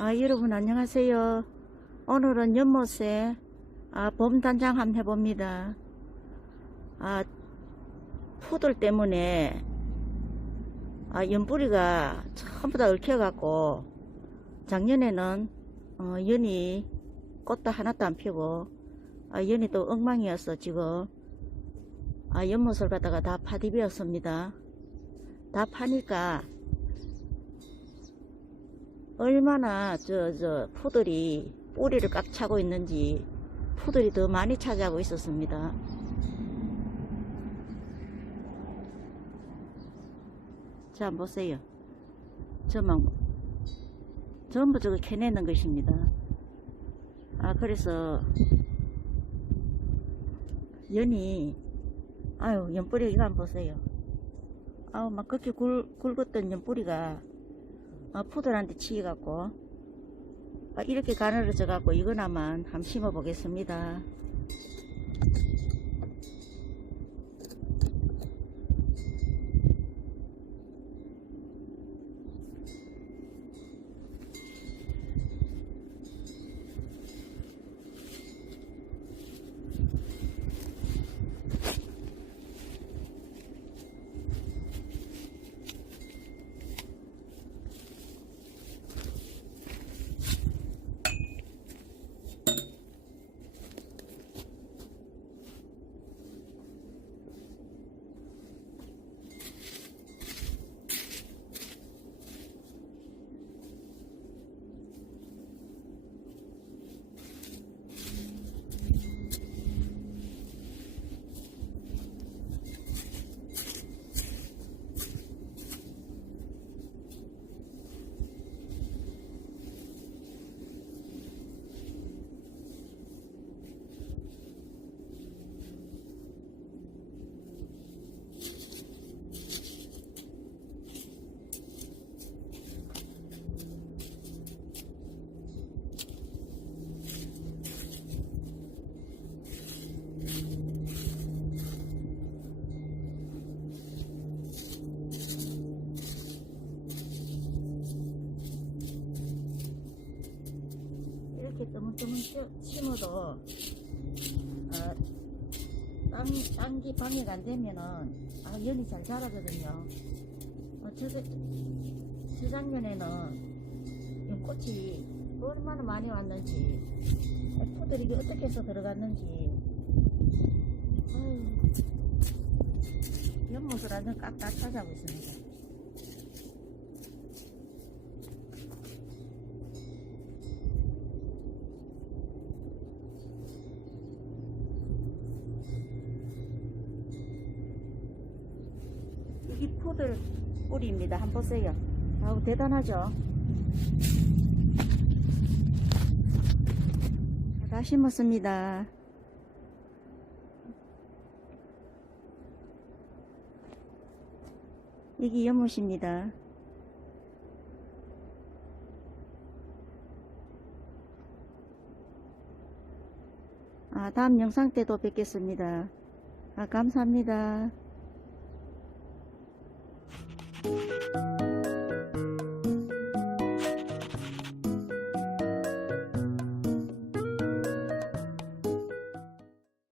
아, 여러분 안녕하세요. 오늘은 연못에 아, 봄 단장 한번 해봅니다. 아, 푸들 때문에 아, 연뿌리가 전부 다 얽혀갖고 작년에는 어, 연이 꽃도 하나도 안 피고 아, 연이 또 엉망이어서 지금 아, 연못을 갖다가 다 파디비었습니다. 다 파니까 얼마나 저, 저, 푸들이 뿌리를 꽉 차고 있는지 푸들이 더 많이 차지하고 있었습니다. 자, 보세요. 저만, 전부 저거 캐내는 것입니다. 아, 그래서, 연이, 아유, 연뿌리 이거 한번 보세요. 아우, 막 그렇게 굵, 굵었던 연뿌리가 아, 푸들한테 치여갖고 아, 이렇게 가늘어져 갖고 이거나만 한번 심어 보겠습니다. 이렇게 뜨문뜨문 씌- 심어도 어, 땅, 땅기 방해가 안 되면은 아, 연이 잘 자라거든요. 어, 저, 저작년에는 이 꽃이 얼마나 많이 왔는지 이게 어떻게 해서 들어갔는지 아유, 연못을 완전 깍깍 차지하고 있습니다. 푸들 뿌리입니다. 한번 보세요. 아우 대단하죠? 다 심었습니다. 이게 연못입니다. 아, 다음 영상 때도 뵙겠습니다. 아, 감사합니다. うん。